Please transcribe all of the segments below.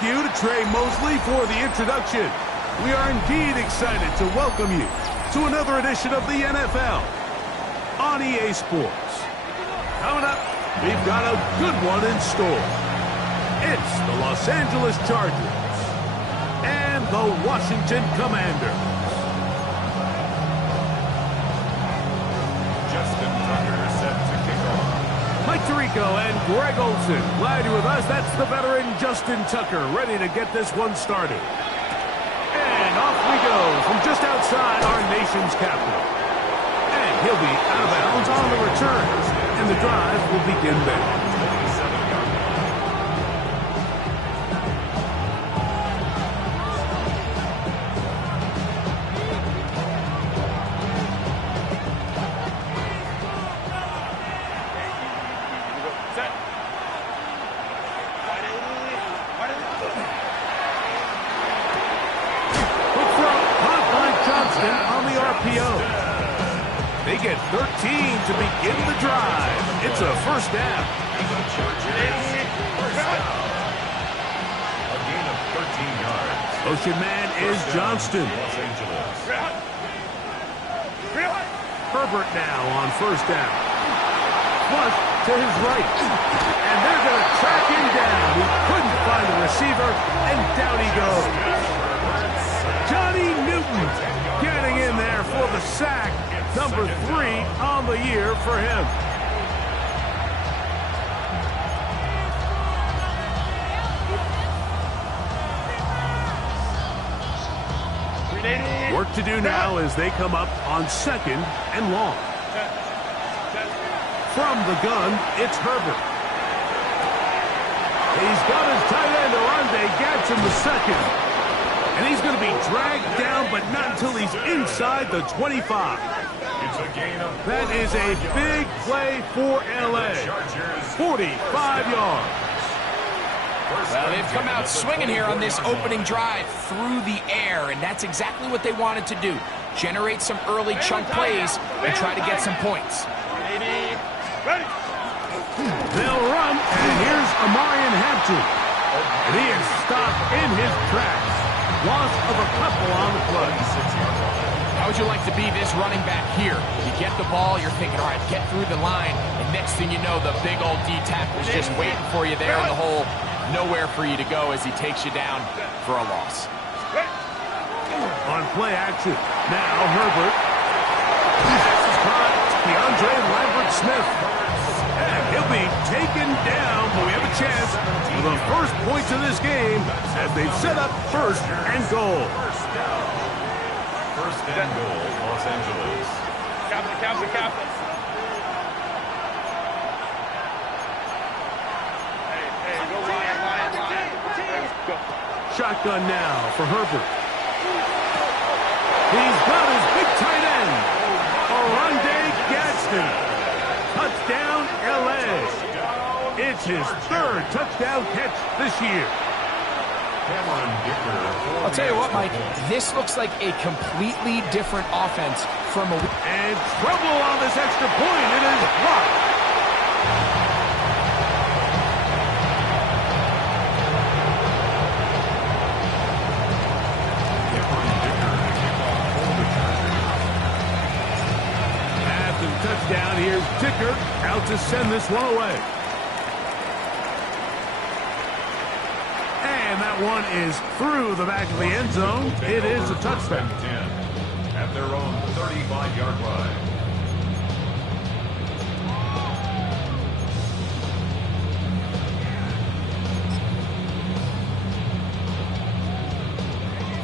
Thank you to Trey Mosley for the introduction. We are indeed excited to welcome you to another edition of the NFL on EA Sports. Coming up, we've got a good one in store. It's the Los Angeles Chargers and the Washington Commanders. Justin Tucker set to kick off. Mike Tirico and Greg Olsen. Glad you're with us. That's the veteran Justin Tucker, ready to get this one started. And off we go from just outside our nation's capital. And he'll be out of bounds on the return. And the drive will begin there. They get 13 to begin the drive. It's a first down. A gain of 13 yards. Motion man is Johnston. Los Angeles. Herbert now on first down. Flush to his right. And they're going to track him down. He couldn't find the receiver, and down he goes. Johnny Newton getting in there for the sack. Number 3 on the year for him. Work to do now as they come up on second and long. From the gun, it's Herbert. He's got his tight end, Oronde Gadsden, the second. And he's going to be dragged down, but not until he's inside the 25. It's a gain of That is a big play for L.A. 45 yards. Well, they've come out swinging here on this opening drive through the air, and that's exactly what they wanted to do. Generate some early chunk plays and try to get some points. They'll run, and here's Amarian Hampton. And he is stopped in his tracks. Loss of a couple on the play. How would you like to be this running back here? You get the ball, you're thinking, all right, get through the line, and next thing you know, the big old D-tackle's just waiting for you there in the hole. Nowhere for you to go as he takes you down for a loss. On play action, now Herbert. This is caught. DeAndre Lambert-Smith. And he'll be taken down, but we have a chance for the first points of this game as they've set up first and goal. First and goal, Los Angeles. Captain. Hey, go line. Go. Shotgun now for Herbert. He's got his big tight end, Oronde Gadsden. Touchdown, L.A. It's his third touchdown catch this year. I'll tell you what, Mike, this looks like a completely different offense from a... And trouble on this extra point. It is blocked. After the touchdown, here's Dicker out to send this one away. And that one is through the back of the end zone. It is a touchdown. 10 at their own 35-yard line.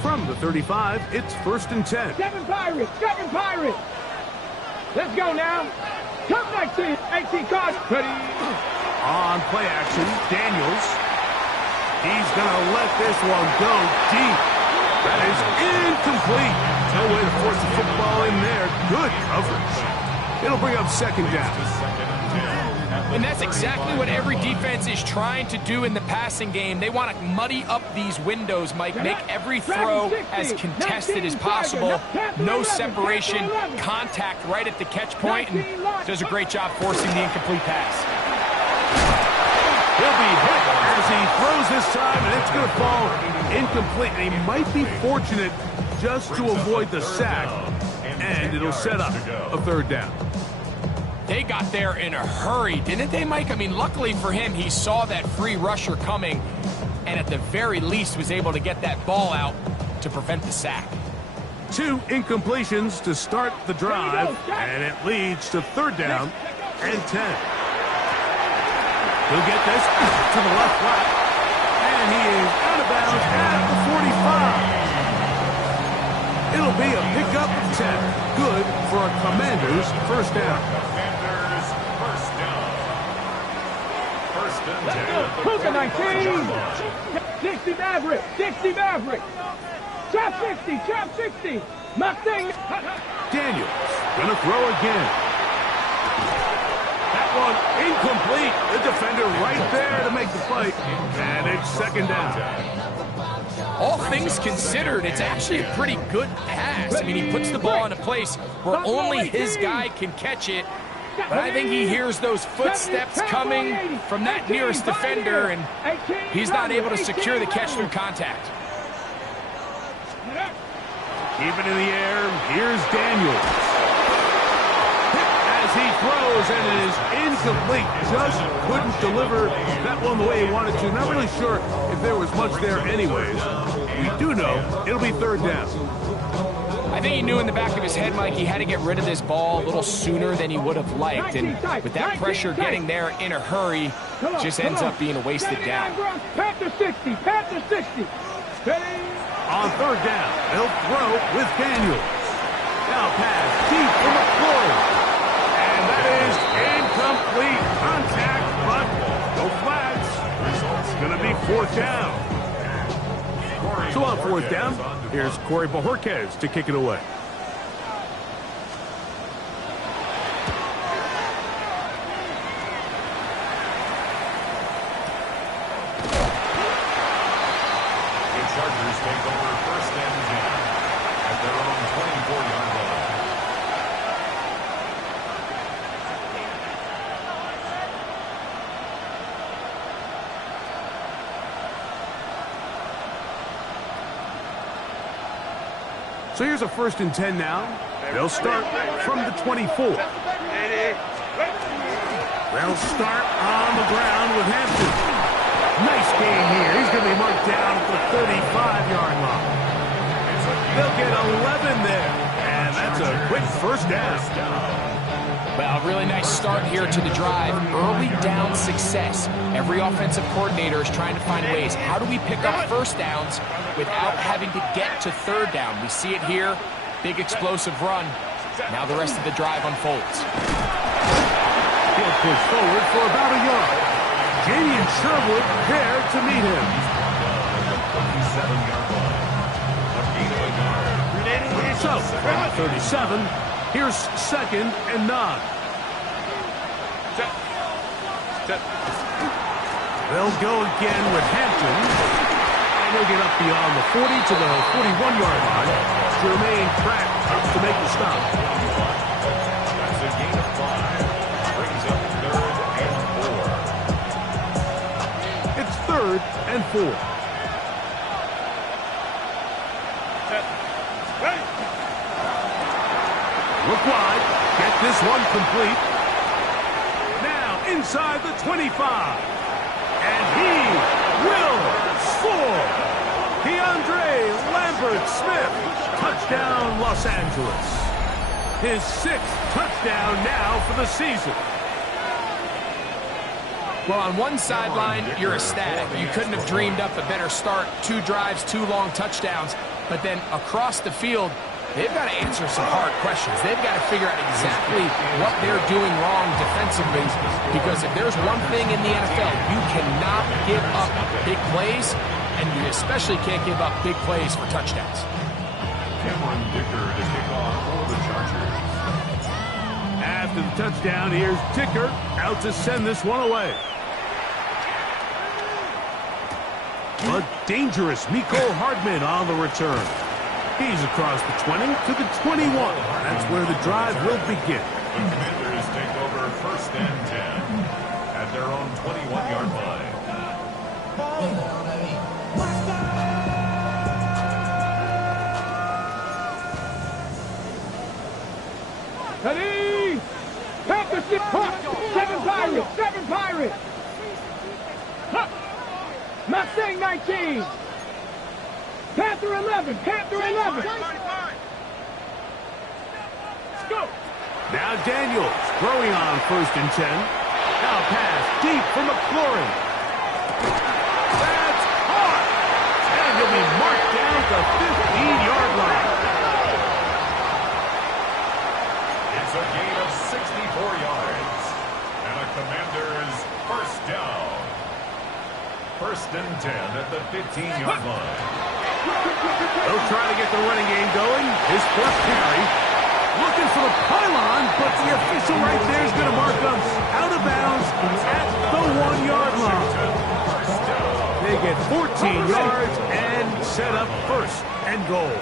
From the 35, it's first and 10. Kevin Pirate. Let's go now. Come back to 18 cards. Ready. On play action, Daniels. He's going to let this one go deep. That is incomplete. No way to force the football in there. Good coverage. It'll bring up second down. And that's exactly what every defense is trying to do in the passing game. They want to muddy up these windows, Mike, make every throw as contested as possible. No separation, contact right at the catch point, and does a great job forcing the incomplete pass. He'll be hit as he throws this time, and it's going to fall incomplete. And he might be fortunate just to avoid the sack, and it'll set up a third down. They got there in a hurry, didn't they, Mike? I mean, luckily for him, he saw that free rusher coming, and at the very least was able to get that ball out to prevent the sack. 2 incompletions to start the drive, and it leads to third down and 10. He'll get this to the left flat, and he is out of bounds at the 45. It'll be a pickup of 10. Good for a Commanders first down. Commanders first down. First and 10. Puka 19. 60 Maverick. 60 Maverick. Chop 60. Chop 60. Mustang. Daniels gonna throw again. That one incomplete. The defender right there to make the play. And it's second down. All things considered, it's actually a pretty good pass. I mean, he puts the ball in a place where only his guy can catch it. But I think he hears those footsteps coming from that nearest defender, and he's not able to secure the catch through contact. Keep it in the air. Here's Daniels. As he throws, and it is incomplete. Just couldn't deliver that one the way he wanted to. Not really sure if there was much there anyways. We do know it'll be third down. I think he knew in the back of his head, Mike, he had to get rid of this ball a little sooner than he would have liked. And with that pressure getting there in a hurry, just ends up being a wasted down. Panther 60. Panther 60. On third down, they'll throw with Daniels. Now pass deep for McCoy. And that is incomplete. Contact, but no flags. It's going to be fourth down. So on fourth down, here's Corey Bojorquez to kick it away. The Chargers take over first and 10 at their own 24-yard line. So here's a first and 10 now. They'll start from the 24. They'll start on the ground with Hampton. Nice game here. He's going to be marked down at the 35-yard line. They'll get 11 there. And that's a quick first down. Well, really nice start here to the drive. Early down success. Every offensive coordinator is trying to find ways. How do we pick up first downs without having to get to third down? We see it here. Big explosive run. Now the rest of the drive unfolds. He'll push forward for about a yard. Jamian Sherwood there to meet him. 37-yard line. A gain of a yard. So, from 37, here's second and 9. They'll go again with Hampton. And he'll get up beyond the 40 to the 41-yard line. Jermaine Pratt up to make the stop. That's a gain of 5. Brings up third and 4. It's third and 4. Look wide. Get this one complete. Now inside the 25. And he will score. Keandre Lambert-Smith. Touchdown, Los Angeles. His 6th touchdown now for the season. Well, on one sideline, you're ecstatic. You couldn't have dreamed up a better start. 2 drives, 2 long touchdowns. But then across the field, they've got to answer some hard questions. They've got to figure out exactly what they're doing wrong defensively, because if there's one thing in the NFL, you cannot give up big plays, and you especially can't give up big plays for touchdowns. Cameron Dicker to kick off for the Chargers. After the touchdown, here's Dicker out to send this one away. A dangerous Mecole Hardman on the return. He's across the 20 to the 21. That's where the drive will begin. The Commanders take over first and 10 at their own 21-yard line. Ready? Panther 6, 7 Pirates, 7 Pirates. Mustang 19. Panther 11, Panther 11. Let's go. Now Daniels throwing on 1st and 10. Now pass deep for McLaurin. That's hard. And he'll be marked down at the 15-yard line. It's a gain of 64 yards. And a Commanders first down. 1st and 10 at the 15-yard line. They'll try to get the running game going. His first carry. Looking for the pylon, but the official right there is going to mark them out of bounds at the 1-yard line. They get 14 yards and set up 1st and goal.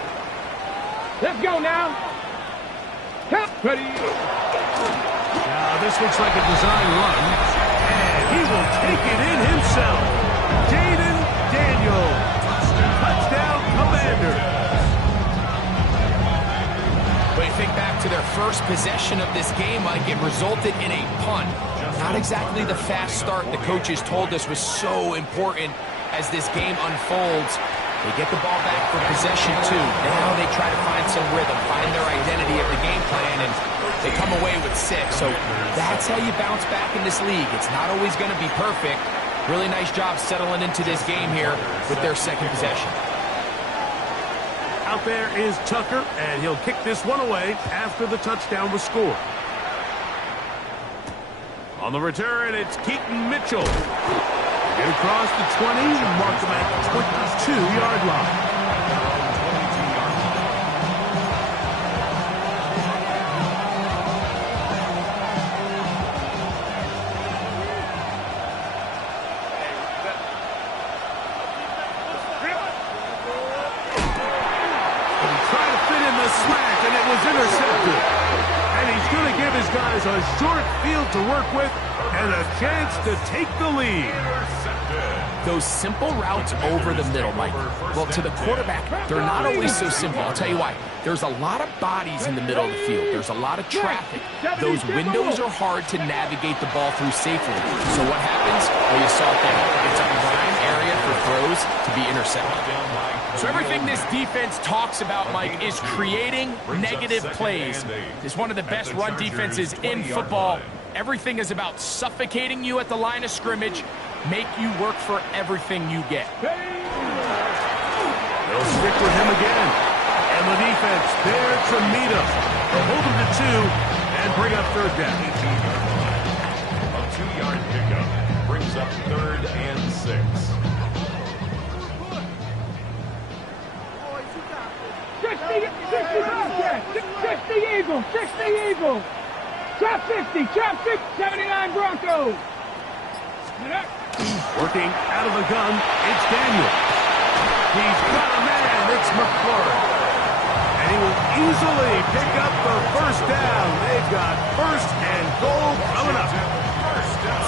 Let's go now. Ready? Now this looks like a design run, and he will take it in himself. Jaden Daniels. Touchdown, Commanders. But you think back to their first possession of this game, Mike, it resulted in a punt. Not exactly the fast start the coaches told us was so important as this game unfolds. They get the ball back for possession 2. Now they try to find some rhythm, find their identity of the game plan, and they come away with 6. So that's how you bounce back in this league. It's not always going to be perfect. Really nice job settling into this game here with their 2nd possession. Out there is Tucker, and he'll kick this one away after the touchdown was scored. On the return, it's Keaton Mitchell. Get across the 20 and mark them at the 22-yard line. Intercepted. And he's going to give his guys a short field to work with and a chance to take the lead. Those simple routes over the middle, Mike. Well, to the quarterback, they're not always so simple. I'll tell you why. There's a lot of bodies in the middle of the field. There's a lot of traffic. Those windows are hard to navigate the ball through safely. So what happens? Well, you saw it there. It's a prime area for throws to be intercepted. So everything this defense talks about, Mike, is creating negative plays. It's one of the best run defenses in football. Everything is about suffocating you at the line of scrimmage, make you work for everything you get. They'll stick with him again. And the defense there to meet him. They'll hold him to 2 and bring up 3rd down. A 2-yard pickup brings up 3rd and 6. 60 Eagles, 60 Eagles. Chop 60, chop 6, 79 Broncos. Working out of the gun, it's Daniel. He's got a man, it's McLaurin. And he will easily pick up the 1st down. They've got 1st and goal coming up.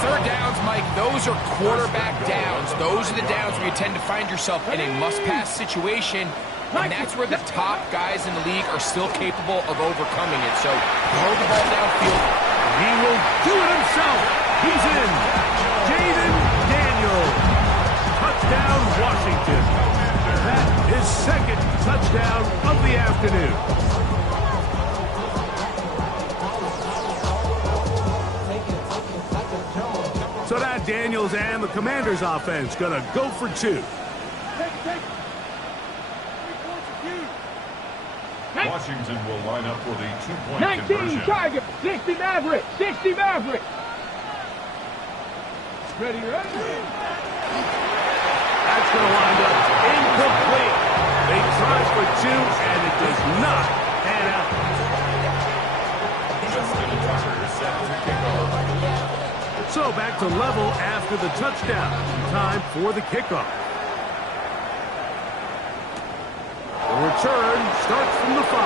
3rd downs, Mike, those are quarterback downs. Those are the downs where you tend to find yourself in a must-pass situation. And that's where the top guys in the league are still capable of overcoming it. So, throw the ball downfield. He will do it himself. He's in. Jaden Daniels. Touchdown, Washington. That is 2nd touchdown of the afternoon. So that Daniels and the Commanders offense gonna go for 2. Washington will line up for the 2-point 19 conversion. Tiger, 60 Maverick, 60 Maverick. Ready, ready. That's going to wind up incomplete. They try for 2, and it does not pan out. Justin Tucker set to kick off. So back to level after the touchdown. Time for the kickoff. The return starts from the 5.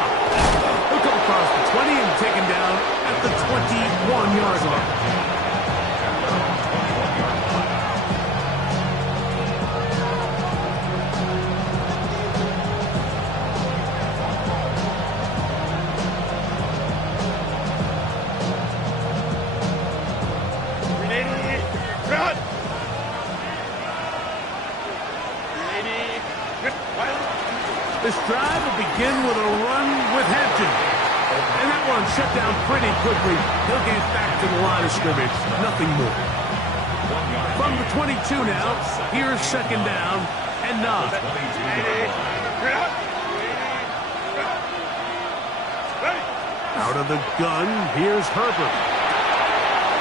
He'll come across the 20 and taken down at the 21-yard line. one shut down pretty quickly. He'll get back to the line of scrimmage. Nothing more. From the 22 now, here's second down and 9. Out of the gun, here's Herbert.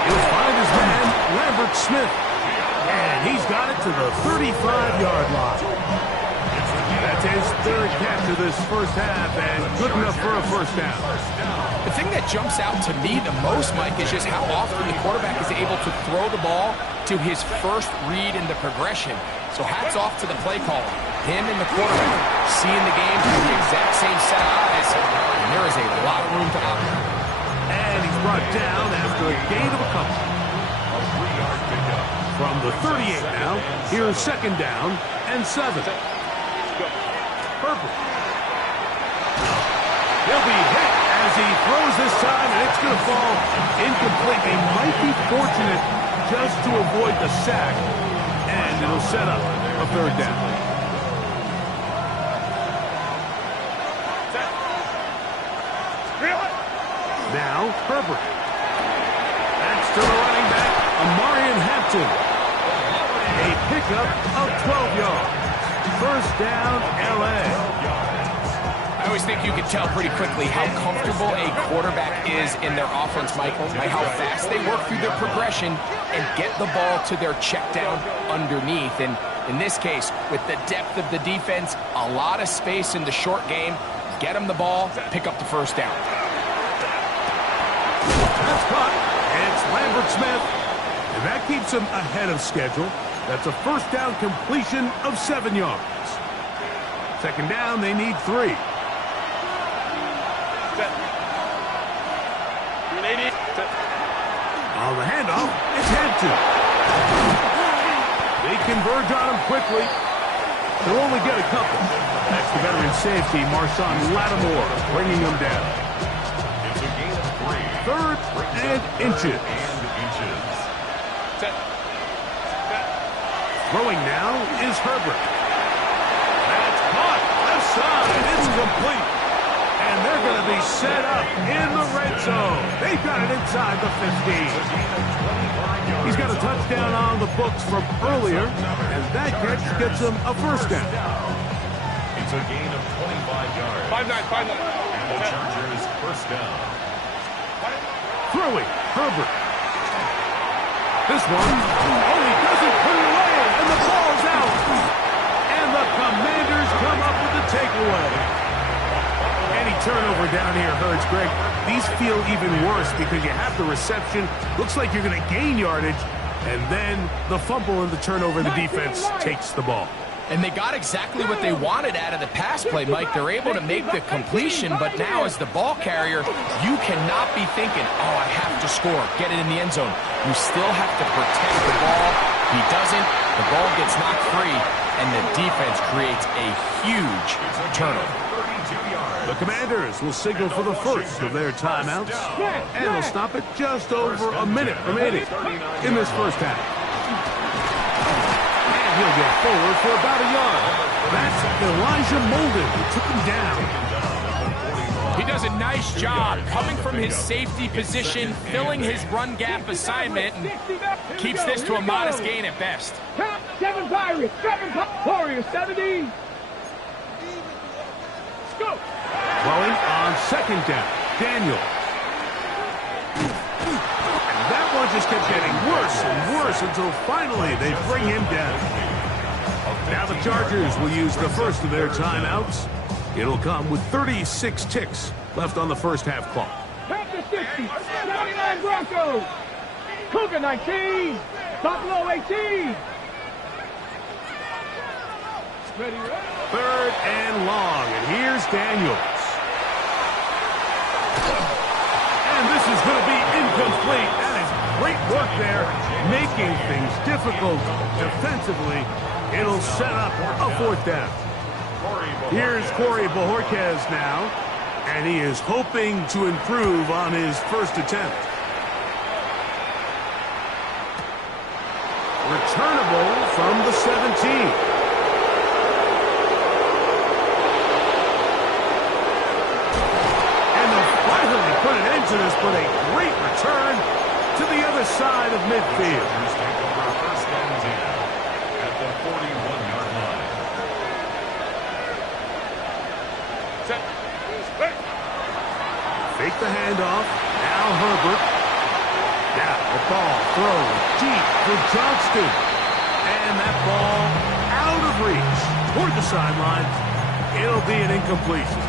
He'll find his man, Lambert Smith. And he's got it to the 35-yard line. That's his third catch of this first half, and good enough for a first down. The thing that jumps out to me the most, Mike, is just how often the quarterback is able to throw the ball to his first read in the progression. So hats off to the play caller. Him and the quarterback seeing the game through the exact same set of eyes, and there is a lot of room to operate. And he's brought down after a gain of a couple. From the 38 now, here's second down and 7. Herbert. He'll be hit as he throws this time, and it's going to fall incomplete. They might be fortunate just to avoid the sack, and it'll set up a third down. Now, Herbert. That's to the running back, Amarian Hampton. A pickup of 12 yards. First down, L.A. I always think you can tell pretty quickly how comfortable a quarterback is in their offense, Michael, by how fast they work through their progression and get the ball to their check down underneath. And in this case, with the depth of the defense, a lot of space in the short game, get them the ball, pick up the first down. That's caught. It's Lambert Smith. And that keeps him ahead of schedule. That's a first down completion of 7 yards. Second down, they need 3. On the handoff, it's Hampton. They converge on him quickly. They'll only get a couple. That's the veteran safety, Marshawn Lattimore, bringing them down. It's a gain of 3. Third and inches. Throwing now is Herbert. That's caught. Left side. It's complete. And they're going to be set up in the red zone. They've got it inside the 15. He's got a touchdown on the books from earlier, and that catch gets him a first down. It's a gain of 25 yards. 5-9. And the Chargers first down. Throwing, Herbert. This one, he doesn't put it away, and the ball's out. And the Commanders come up with the takeaway. Any turnover down here hurts, Greg. These feel even worse because you have the reception. Looks like you're going to gain yardage, and then the fumble and the turnover, the defense takes the ball. And they got exactly what they wanted out of the pass play, Mike. They're able to make the completion, but now as the ball carrier, you cannot be thinking, oh, I have to score, get it in the end zone. You still have to protect the ball. He doesn't. The ball gets knocked free, and the defense creates a huge turnover. The Commanders will signal for the first of their timeouts, and they'll stop it just over a minute remaining in this first half. And he'll get forward for about a yard. That's Elijah Molden who took him down. He does a nice job coming from his safety position, filling his run gap assignment, and keeps this to a modest gain at best. Count 7 Pirates, 7 Warriors, 70. Let's go. Throwing on second down, Daniel. And that one just kept getting worse and worse until finally they bring him down. Now the Chargers will use the first of their timeouts. It'll come with 36 ticks left on the first half clock. Panther 60, 99 Broncos. Cougar 19, Buffalo 18. Ready, ready. Third and long, and here's Daniels. And this is going to be incomplete. That is great work there, making things difficult defensively. It'll set up a fourth down. Here's Corey Bojorquez now, and he is hoping to improve on his first attempt. Returnable from the 17. put an end to this, but a great return to the other side of midfield. Take over first and 10 at the 41-yard line. Fake the handoff. Now Herbert. Now the ball thrown deep for Johnston. And that ball out of reach toward the sideline. It'll be an incompletion.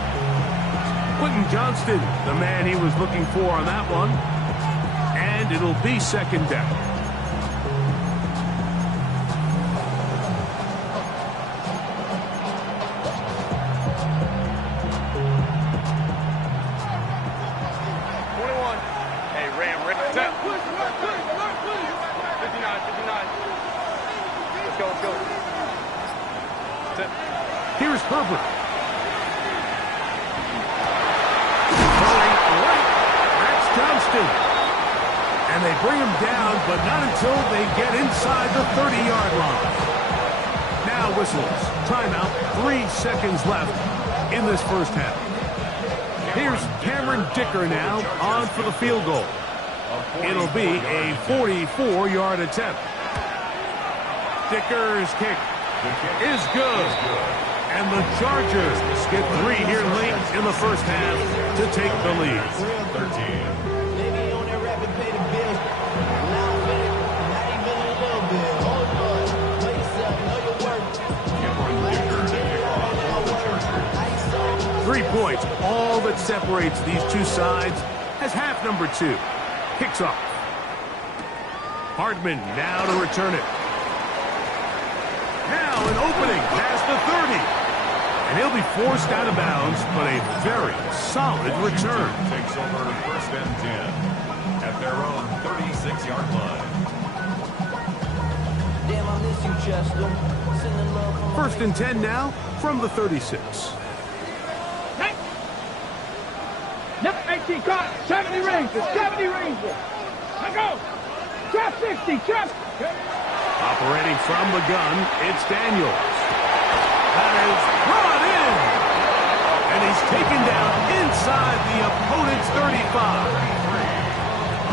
Quentin Johnston, the man he was looking for on that one. And it'll be second down. Here's Herbert. Throwing right. That's Johnston. And they bring him down, but not until they get inside the 30-yard line. Now whistles. Timeout. 3 seconds left in this first half. Here's Cameron Dicker now on for the field goal. It'll be a 44-yard attempt. Dicker's kick is good. And the Chargers get 3 here late in the first half to take the lead. 13. Three points, all that separates these two sides as half number 2 kicks off. Hardman now to return it. Now an opening past the 30. And he'll be forced out of bounds, but a very solid return. Takes over first and 10 at their own 36-yard line. Damn, I miss you, Chester. Sending love from First and 10 now from the 36. Number 18, caught 70 Rangers, 70 Rangers. Let go. Trap 60, trap. Operating from the gun, it's Daniels. That is brought in. And he's taken down inside the opponent's 35.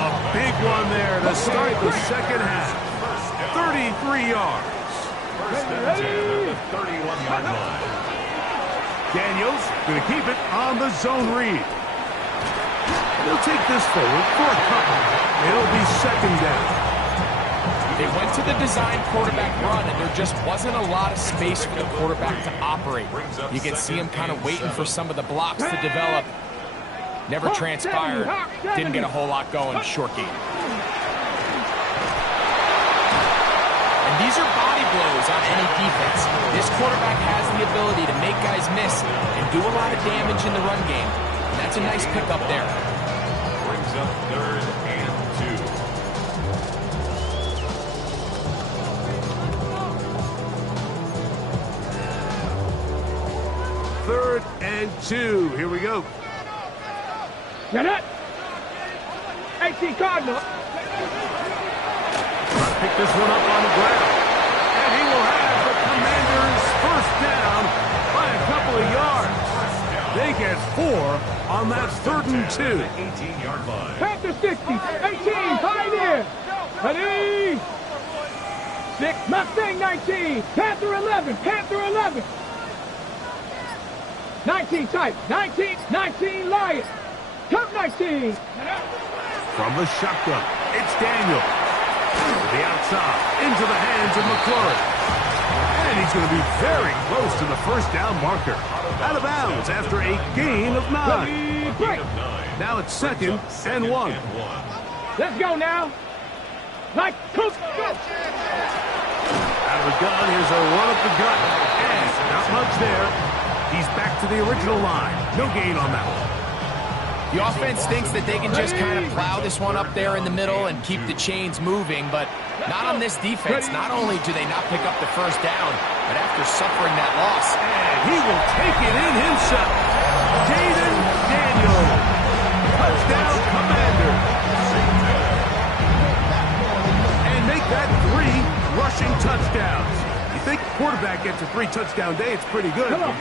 A big one there to start the second half. 33 yards. First and 10 at the 31-yard line. Daniels going to keep it on the zone read. They'll take this forward for a couple. It'll be second down. They went to the design quarterback run, and there just wasn't a lot of space for the quarterback to operate. You can see him kind of waiting for some of the blocks to develop. Never transpired. Didn't get a whole lot going. Short game. And these are body blows on any defense. This quarterback has the ability to make guys miss and do a lot of damage in the run game. And that's a nice pickup there. Brings up third and 2. Third and 2. Here we go. Get it. 18 Cardinal. Pick this one up on the ground. And he will have the Commanders first down by a couple of yards. They get 4 on that third and 2. 18-yard line. Panther 60, 18, Pioneer. Ready. 6, Mustang 19, Panther 11, Panther 11. 19 type, 19, Lion. Cup 19. From the shotgun, it's Daniel. To the outside, into the hands of McLaurin. And he's going to be very close to the first down marker. Out of bounds after a gain of 9. Break. Now it's second and 1. Let's go now. Like Cook. Go. Out of the gun, here's a run up the gut. And not much there. He's back to the original line. No gain on that one. The offense thinks that they can just kind of plow this one up there in the middle and keep the chains moving, but not on this defense. Not only do they not pick up the first down, but after suffering that loss. And he will take it in himself. Jaden Daniels. Touchdown, Commander. And make that 3 rushing touchdowns. You think quarterback quarterback gets a 3-touchdown day, it's pretty good. Come on.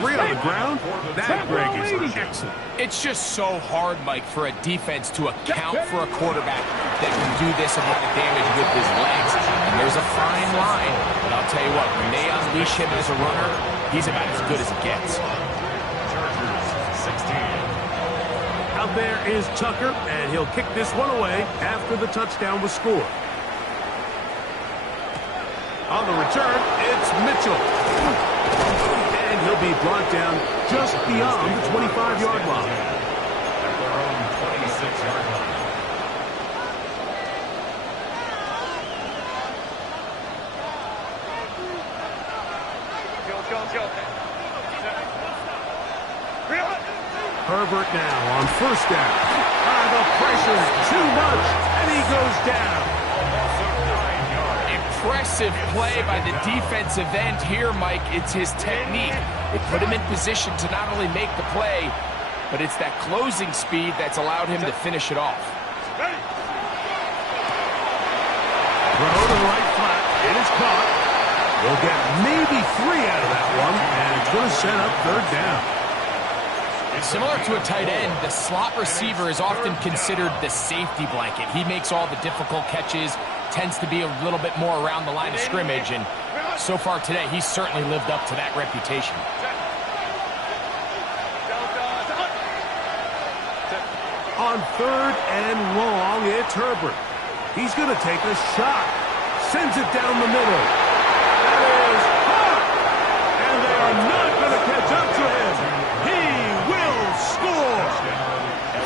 3 on the ground, that, Greg, is excellent. It's just so hard, Mike, for a defense to account for a quarterback that can do this amount of damage with his legs. And there's a fine line, but I'll tell you what, when they unleash him as a runner, he's about as good as it gets. Chargers 16. Out there is Tucker, and he'll kick this one away after the touchdown was scored. On the return, it's Mitchell. And he'll be brought down just beyond the 25-yard line. At their own 26-yard line. Herbert now on first down. The pressure's too much, and he goes down. Impressive play by the defensive end here, Mike. It's his technique. It put him in position to not only make the play, but it's that closing speed that's allowed him to finish it off. Throw to the right flat. It is caught. We'll get maybe 3 out of that one, and it's going to set up third down. Similar to a tight end, the slot receiver is often considered the safety blanket. He makes all the difficult catches, tends to be a little bit more around the line of scrimmage, and so far today, he's certainly lived up to that reputation. On third and long, it's Herbert. He's going to take a shot. Sends it down the middle. That is caught. And they are not going to catch up to him. He will score.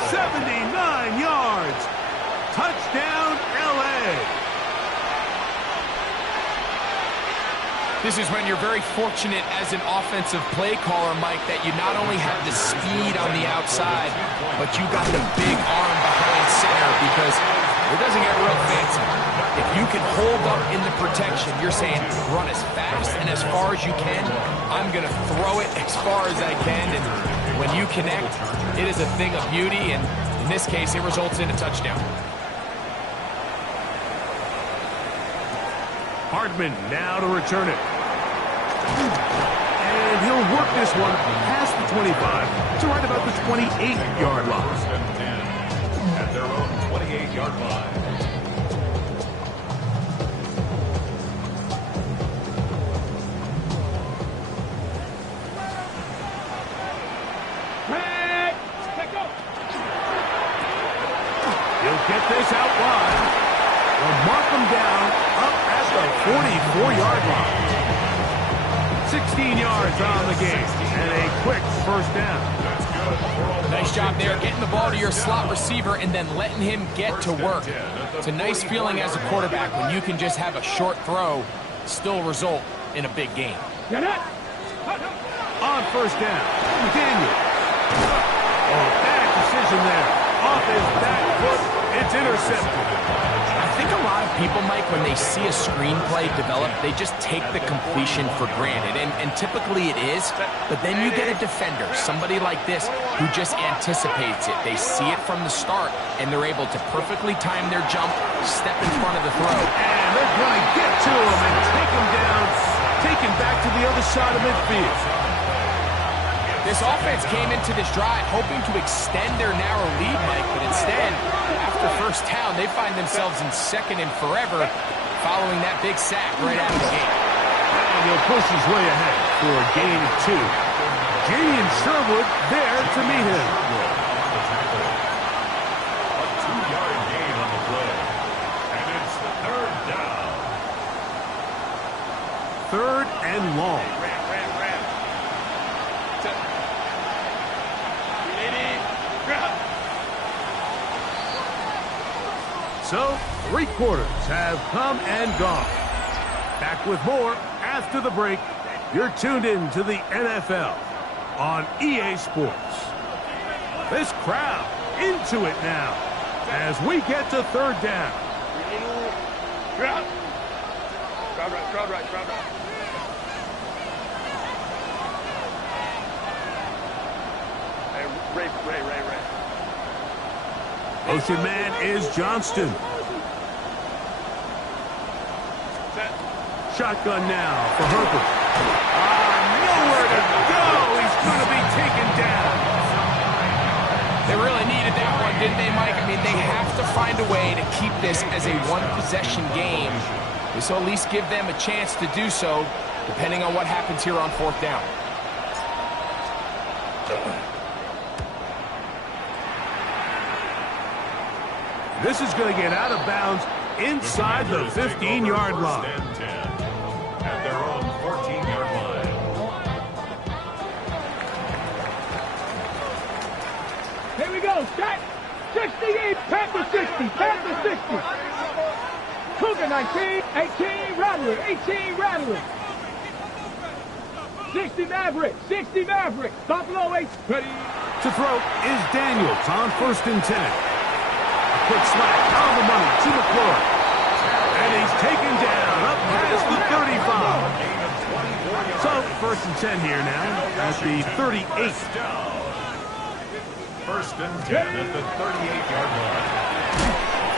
79 yards. Touchdown, L.A. This is when you're very fortunate as an offensive play caller, Mike, that you not only have the speed on the outside, but you got the big arm behind center, because it doesn't get real fancy. If you can hold up in the protection, you're saying run as fast and as far as you can. I'm going to throw it as far as I can, and when you connect, it is a thing of beauty, and in this case, it results in a touchdown. Hardman now to return it. And he'll work this one past the 25 to right about the 28-yard line. First and 10 at their own 28-yard line. He'll get this out wide. They'll mark him down up at the 44-yard line. 16 yards on the game, and a quick first down. Nice job there, getting the ball to your slot receiver and then letting him get to work. It's a nice feeling as a quarterback when you can just have a short throw still result in a big game. On first down, Daniel. Oh, bad decision there. Off his back foot, it's intercepted. I think a lot of people, Mike, when they see a screenplay develop, they just take the completion for granted, and typically it is, but then you get a defender, somebody like this, who just anticipates it. They see it from the start, and they're able to perfectly time their jump, step in front of the throw. And they're going to get to him and take him down, take him back to the other side of midfield. This offense came into this drive hoping to extend their narrow lead, Mike, but instead, after first down, they find themselves in second and forever following that big sack right out of the gate. And he'll push his way ahead for a gain of 2. Jalen Sherwood there to meet him. A 2-yard gain on the play. And it's third down. Third and long. So, 3 quarters have come and gone. Back with more after the break. You're tuned in to the NFL on EA Sports. This crowd into it now as we get to third down. Crowd right. Hey, Ray. Motion man is Johnston. Shotgun now for Herbert. Nowhere to go. He's going to be taken down. They really needed that one, didn't they, Mike? I mean, they have to find a way to keep this as a one-possession game. This will at least give them a chance to do so, depending on what happens here on 4th down. This is going to get out of bounds inside the 15-yard line. At their own 14-yard line. Here we go. Set. 68. Panther 60. Panther 60. Cougar 19. 18. Rattler. 18. Rattler. 60 Maverick. 60 Maverick. Buffalo 8. Ready. To throw is Daniels on 1st and 10. Quick slap on the money to McClure. And he's taken down up past the 35. So 1st and 10 here now at the 38. 1st and 10 at the 38-yard line.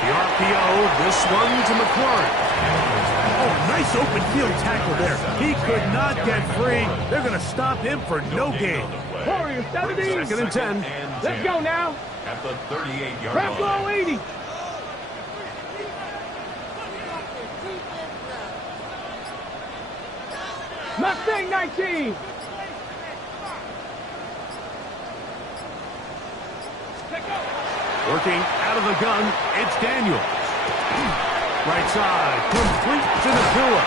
The RPO, this one to McClure. Oh, nice open field tackle there. He could not get free. They're going to stop him for no gain. Warriors 70. 2nd and 10. Let's go now. At the 38-yard Buffalo line. 80. Mustang 19. Working out of the gun, it's Daniels. Right side, complete to Nakua.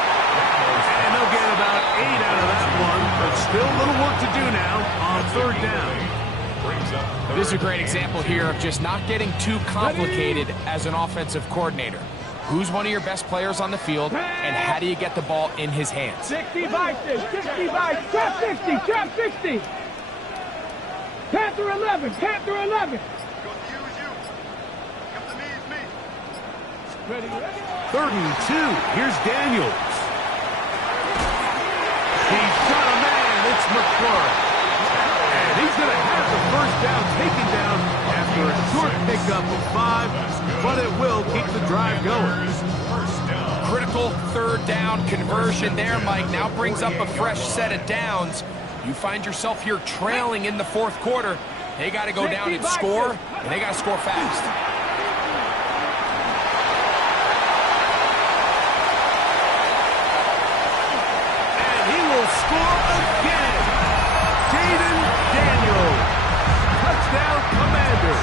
And they'll get about 8 out of that one, but still a little work to do now on 3rd down. This is a great example here of just not getting too complicated as an offensive coordinator. Who's one of your best players on the field, and how do you get the ball in his hands? 60 by 60 by trap 60, trap 60. Panther 11, Panther 11. Ready, ready. 3rd and 2. Here's Daniels. He's got a man. It's McClure. And he's going to have the 1st down taken down after a short pickup of 5, but it will keep the drive going. Critical 3rd down conversion there, Mike. Now brings up a fresh set of downs. You find yourself here trailing in the 4th quarter. They got to go down and score, and they got to score fast. Score again. Jaden Daniels. Touchdown, Commanders.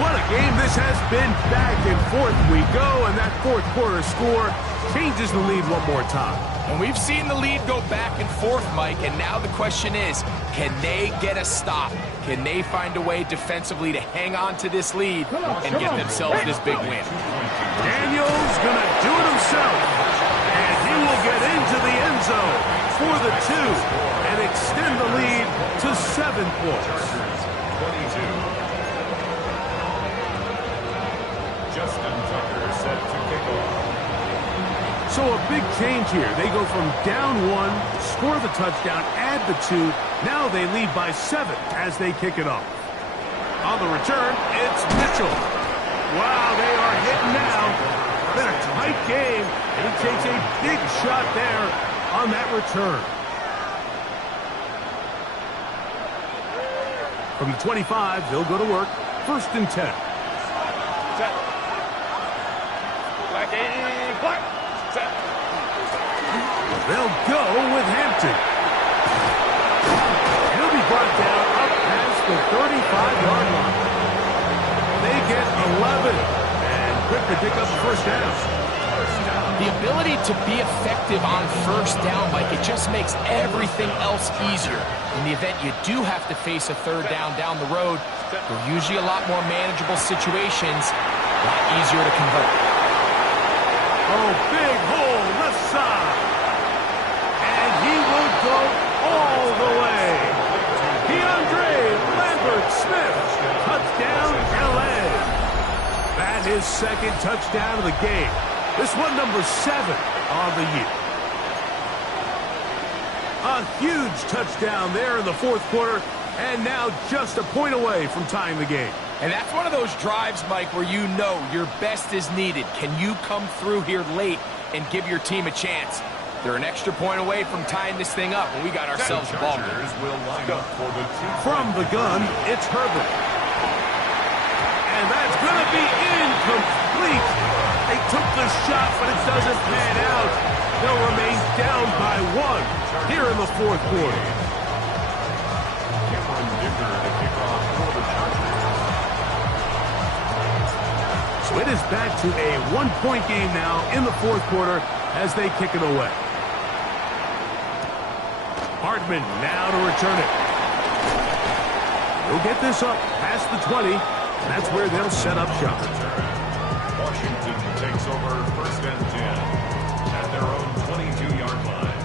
What a game this has been. Back and forth we go, and that 4th quarter score changes the lead one more time. And we've seen the lead go back and forth, Mike, and now the question is, can they get a stop? Can they find a way defensively to hang on to this lead and get themselves this big win? Daniels going to do it himself. And he will get into the end zone for the 2 and extend the lead to 7 points. 22. Justin Tucker set to kick off. So a big change here. They go from down 1, score the touchdown, add the 2. Now they lead by 7 as they kick it off. On the return, it's Mitchell. Wow, they are hitting now. Been a tight game, and he takes a big shot there on that return. From the 25, they'll go to work. 1st and 10. Set. Black. Set. They'll go with Hampton. He'll be brought down up past the 35-yard line. They get 11. Quick to pick up the 1st down. The ability to be effective on 1st down, Mike, it just makes everything else easier. In the event you do have to face a 3rd down the road, they're usually a lot more manageable situations, a lot easier to convert. Oh, big hole, left side. And he will go all the way. DeAndre Lambert-Smith, touchdown, L.A. That is 2nd touchdown of the game. This one number 7 on the year. A huge touchdown there in the 4th quarter, and now just a point away from tying the game. And that's one of those drives, Mike, where you know your best is needed. Can you come through here late and give your team a chance. They're an extra point away from tying this thing up, and we got ourselves a ball game. Will line up for the From the gun, it's Herbert. And that's going to be incomplete. They took the shot, but it doesn't pan out. They'll remain down by 1 here in the fourth quarter. Cameron Dicker to kick off for the Chargers. So it is back to a 1-point game now in the fourth quarter as they kick it away. Hardman now to return it. He'll get this up past the 20. That's where they'll set up shop. Washington takes over first and 10 at their own 22-yard line.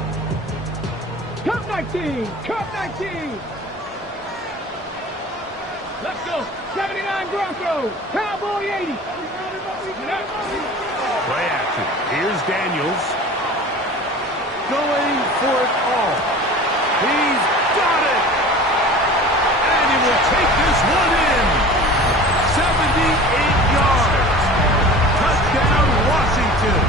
Cup 19! Cup 19! Let's go! 79 Broncos! Cowboy 80! Play action. Here's Daniels. Going for it all. He's got it! And he will take this one in. 78 yards. Touchdown, Washington.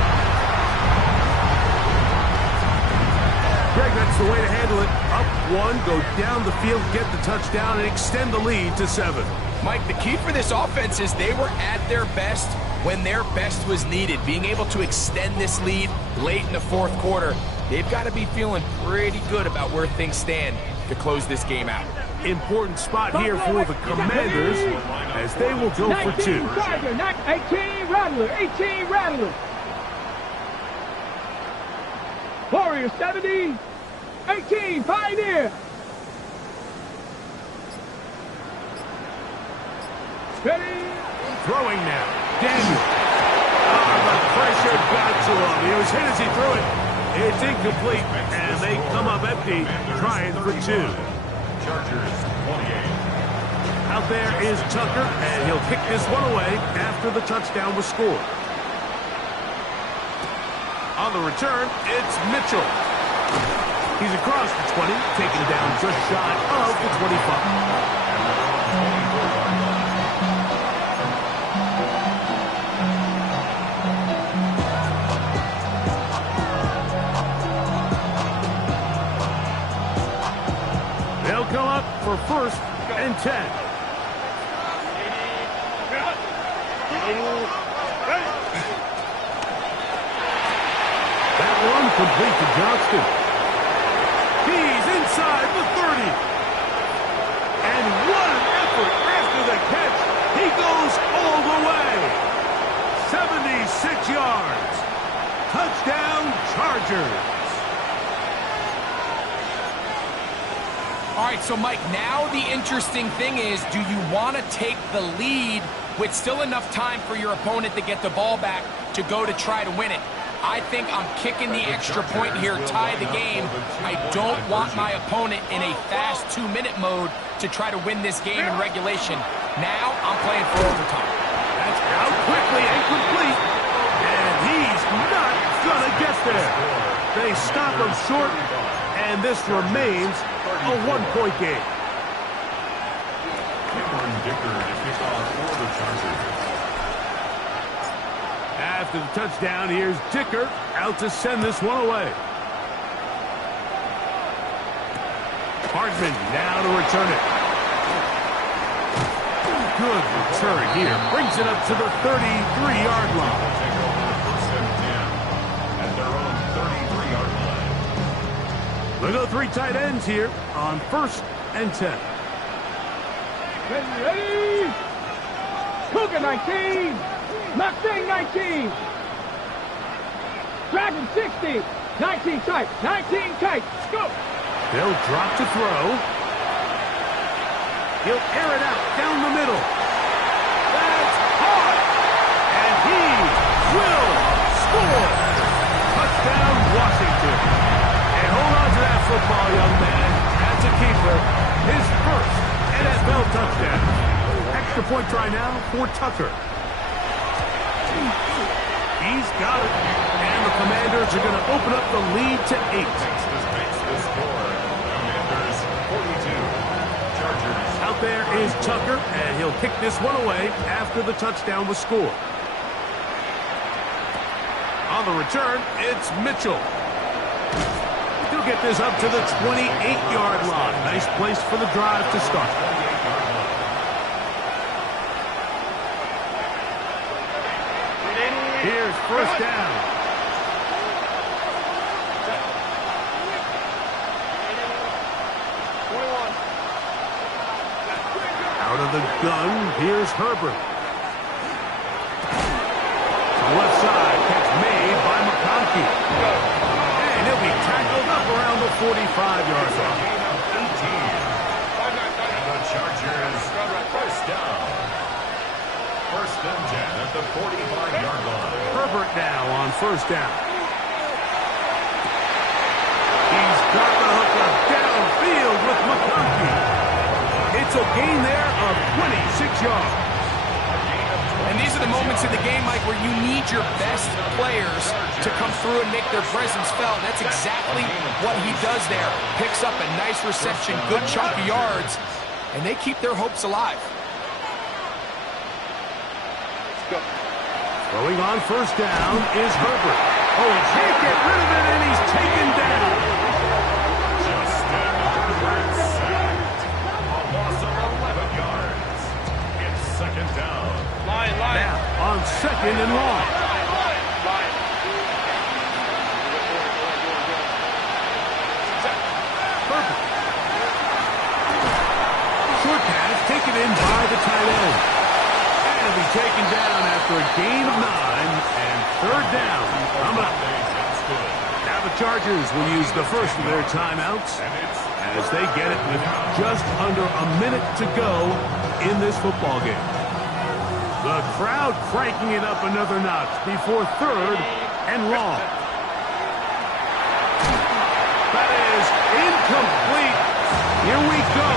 Greg, that's the way to handle it. Up 1, go down the field, get the touchdown, and extend the lead to 7. Mike, the key for this offense is they were at their best when their best was needed. Being able to extend this lead late in the fourth quarter, they've got to be feeling pretty good about where things stand to close this game out. Important spot here for the Commanders as they will go for 2. 18 Rattler, 18 Rattler. Warriors 70, 18 Pioneer. Ready? Throwing now. Daniel. The pressure got to him. He was hit as he threw it. It's incomplete, and they come up empty, trying for 2. Chargers 28. Out there is Tucker, and he'll kick this one away after the touchdown was scored. On the return, it's Mitchell. He's across the 20, taken down just shy of the 25. They'll come up for first and 10. That one complete to Johnston. He's inside the 30. And what an effort after the catch. He goes all the way. 76 yards. Touchdown, Chargers. All right, so Mike, now the interesting thing is, do you want to take the lead with still enough time for your opponent to get the ball back to go to try to win it? I think I'm kicking the extra point here, tie the game. I don't want my opponent in a fast 2-minute mode to try to win this game in regulation. Now I'm playing for overtime. That's out quickly and complete. And he's not going to get there. They stop him short, and this remains a 1-point game. Cameron Dicker to kick off for the Chargers. After the touchdown, here's Dicker out to send this one away. Hardman now to return it. Good return here. Brings it up to the 33-yard line. Take over first and 10 at their own 33-yard line. We'll go 3 tight ends here on first and 10. Ready? Cougar 19. Mustang 19. Dragon 60. 19 tight. 19 tight. Let's go. They'll drop to throw. He'll air it out down the middle. That's hard. And he will score. Touchdown, Washington. And hold on to that football, young man. That's a keeper. His first NFL touchdown. Extra point try now for Tucker. He's got it. And the Commanders are going to open up the lead to 8. Makes the score. Commanders 42. Chargers. Out there is Tucker, and he'll kick this one away after the touchdown was scored. On On the return, it's Mitchell. He'll get this up to the 28-yard line. Nice place for the drive to start. Here's first down. Out of the gun, here's Herbert. Left side, catch made by McConkey. And he'll be tackled up around the 45-yard line. And the Chargers first down. First and 10 at the 45-yard line. Herbert now on first down. He's got the hookup downfield with McConkey. It's a gain there of 26 yards. And these are the moments in the game, Mike, where you need your best players to come through and make their presence felt. And that's exactly what he does there. Picks up a nice reception, good chunk of yards, and they keep their hopes alive. Throwing on first down is Herbert. Oh, he can't get rid of it, and he's taken down. Justin Herbert sacked. A loss of 11 yards. It's second down. Now on second and long. Herbert. Short pass taken in by the tight end. And he'll be taken down after a gain of 9 and third down. Coming up. Now the Chargers will use the first of their timeouts as they get it with just under a minute to go in this football game. The crowd cranking it up another notch before third and long. That is incomplete. Here we go.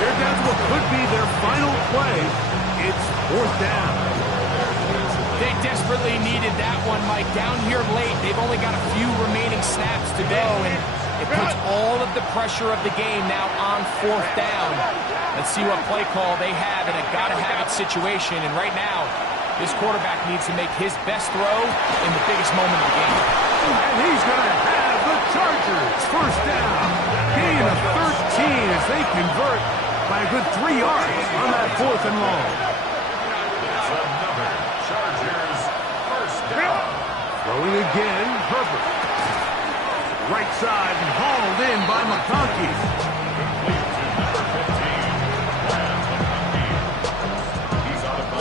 Here goes what could be their final play. It's fourth down. They desperately needed that one, Mike. Down here late, they've only got a few remaining snaps to go, and it puts all of the pressure of the game now on fourth down. Let's see what play call they have in a gotta-have-it situation. And right now, this quarterback needs to make his best throw in the biggest moment of the game. And he's going to have the Chargers first down. Gain of 13 as they convert by a good 3 yards on that fourth and long. It's another Chargers first down. Throwing again, Herbert. Right side and hauled in by McConkey.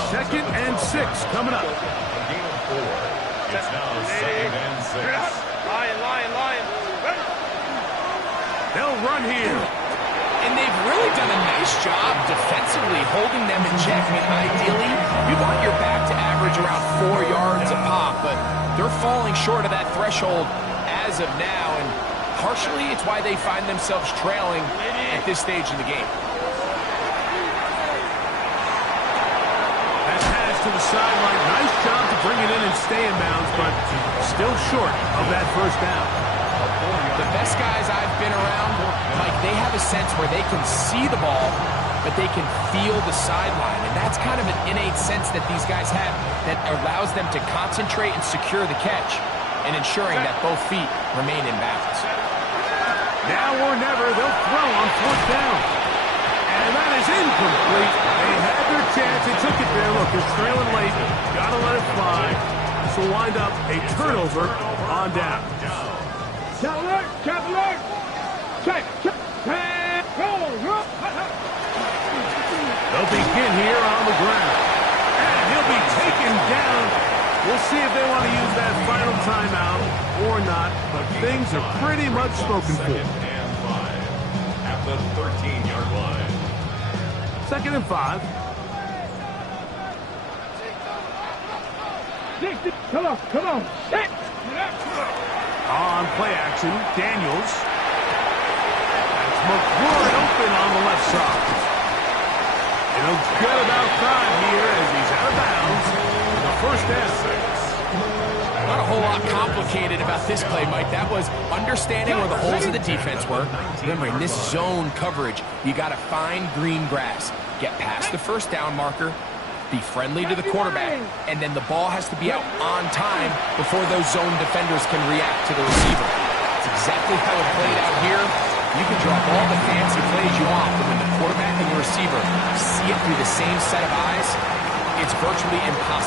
Second and 6 coming up. A gain of 4. It's now second and 6. Lion. They'll run here. And they've really done a nice job defensively holding them in check. I mean, ideally, you want your back to average around 4 yards a pop, but they're falling short of that threshold as of now, and partially it's why they find themselves trailing at this stage in the game. That pass to the sideline. Nice job to bring it in and stay in bounds, but still short of that first down. The best guys I've been around, Mike, they have a sense where they can see the ball, but they can feel the sideline. And that's kind of an innate sense that these guys have that allows them to concentrate and secure the catch and ensuring that both feet remain in bounds. Now or never, they'll throw on fourth down. And that is incomplete. They had their chance. They took it there. Look, they're trailing late. Got to let it fly. This will wind up a turnover on down. Chop alert. Check. They'll begin here on the ground. And he'll be taken down. We'll see if they want to use that final timeout or not, but things are pretty much spoken for. Second and 5 at the 13-yard line. Second and 5. Come on. Set. On play action, Daniels. That's McCoy open on the left side. And he'll get about 5 here as he's out of bounds. The first down. Not a whole lot complicated about this play, Mike. That was understanding where the holes of the defense were. Remember, in this zone coverage, you got to find green grass. Get past the first down marker, be friendly to the quarterback, and then the ball has to be out on time before those zone defenders can react to the receiver. That's exactly how it played out here. You can draw all the fancy plays you want, but when the quarterback and the receiver see it through the same set of eyes, it's virtually impossible.